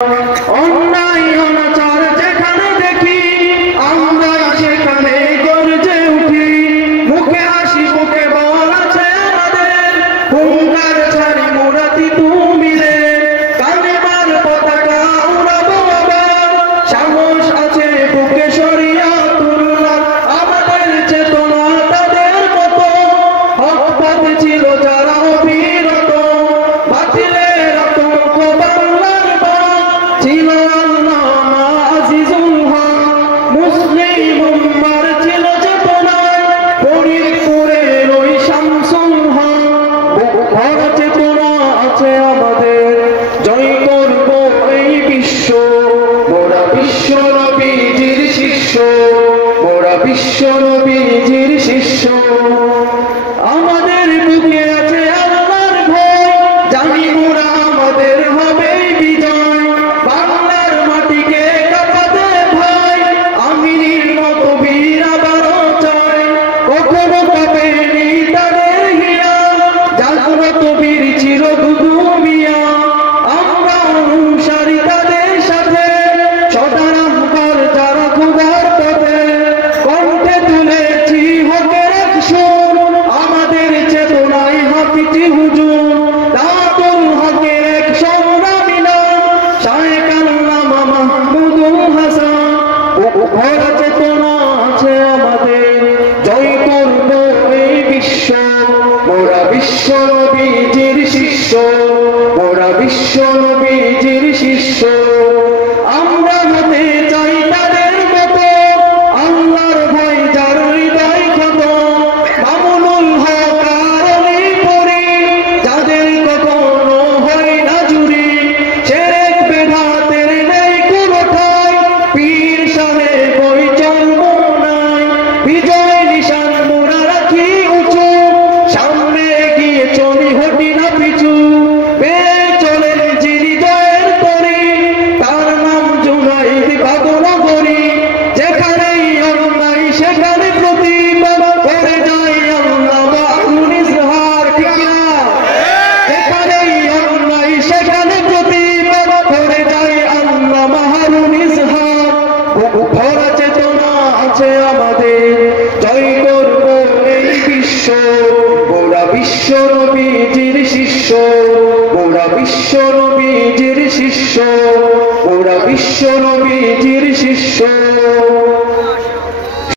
অন্যায় অনাচার যেখানে দেখি আমরা সেখানে গর্জে উঠি। মুখে হাসি মুখে বল আছে আমাদের, হুঙ্কার ছাড়ি মুরাতি তুমিলে। কালেমার পতাকা উড়াবো আবার, সাহস আছে বুকে শরিয়াতুল্লাহ। আমাদের চেতনা তাদের মতো, হক পথে ছিল যারা অবিরত। বাতিলের আতঙ্ক বাংলার ছিল আল্লামা আজিজুল হক। মুসলিম উম্মার ছিল চেতনায় ফরিদপুরের ওই শামসুল হক। ভরা চেতনা আছে আমাদের, জয় করব এই বিশ্ব। মোরা বিশ্ব নবীজির শিষ্য, মোরা বিশ্ব নবীজির শিষ্য। আমাদের বুকে আছে আল্লাহর ভয়, জানি মোরা আমাদের হবে বিজয়। বাংলার মাটিকে কাঁপাতে ভাই, আমিরের মতো বীর আবারও চাই। কখনো কাঁপেনি তাদের হিয়া, জাগ্রত বীর চির দুদুমিয়া। আমরা অনুসারী তাদের সাথে, সদারাম কর যারা খোদার পথে। কণ্ঠে তুলেছি হকের এক সুর, আমাদের চেতনায় হাফিজি হুজুর। দাতুল হকের এক সংগ্রামী নাম, শায়েখ আল্লামা মাহমুদুল হাসান। ভরা চেতনা আছে আমাদের, জয় করব এই বিশ্ব। মোরা বিশ্ব নবীজির শিষ্য, মোরা বিশ্ব নবীজির শিষ্য। আমরা হতে চাই তাদের মতো, আল্লাহর ভয় যার হৃদয় ক্ষত। মামুনুল হক আর অলি পরি, যাদের কখনো হয় না জুরি। শিরক বেদাতের নেই কোনো ঠাঁই, পীর সাহেব ওই জন্ম নাই। বিজয় নিশান মোরা রাখি উঁচু, সামনে এগিয়ে চলি হটি না পিছু। বেয়ে চলেন যিনি জয়ের তরি, তার নাম জুনাইদ বাদনগরী। যেখানেই অন্যায় সেখানে প্রতিবাদ করে যায় আল্লামা আবুল ইজহার। ঠিক না? যেখানেই অন্যায় সেখানে প্রতিবাদ করে যায় আল্লামা আবুল ইজহার। ভরা চেতনা আছে আমাদের, জয় করব এই বিশ্ব। মোরা বিশ্ব নবীজির শিষ্য, মোরা বিশ্ব নবীজির শিষ্য, মোরা বিশ্ব নবীজির শিষ্য।